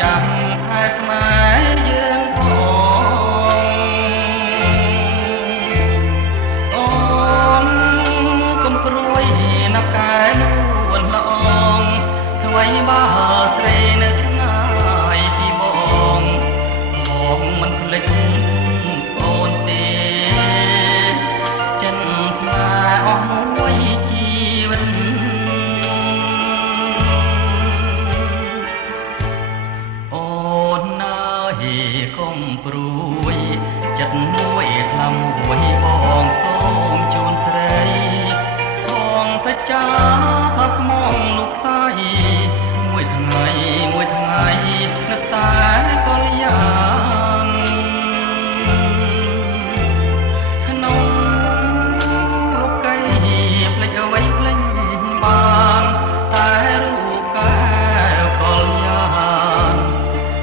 ចាំខែស្នេហ៍យើងផងអូនកុំព្រួយណាប់កែនួនល្អងអ្វីបើស្រីនៅឆ្ងាយពីបងមិនភ្លេចអូនទេចិនស្នេហ៍អស់មួយជីវិតអូនណាយកុំព្រួយចិត្តមួយខ្លាំមួយបងសូមជូនស្រីបងទៅចាថាស្មងលោកសាយមួយថ្ងៃនឹកតែកលយ៉ាងក្នុងលោកកៃភ្លេចអ្វីភ្លេចបានតែរូបកែវកលយ៉ាង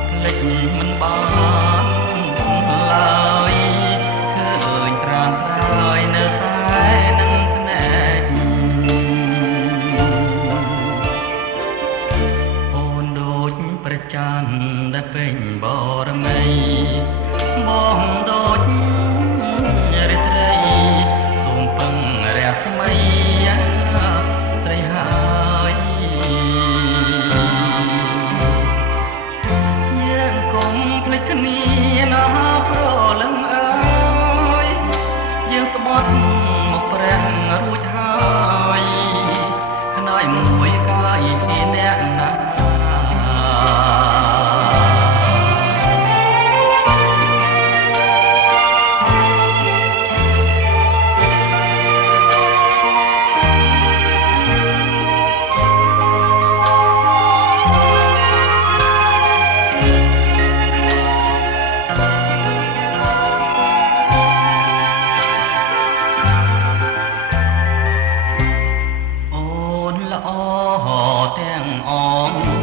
ភ្លេចមិនបានឡើយឃើញត្រាំត្រើយនៅតែនឹងភ្នែកអូនដូចព្រះច័ន្ទដែលពេញបរមីបងដូចរាត្រីសូមពឹងរស្មីស្រីហើយយើងកុំភ្លេចគ្នាណាព្រលឹងអើយយើងស្បត់មកព្រះរួចហើយខ្នើយមួយកាយពីអ្នកណាល្អទាំងអង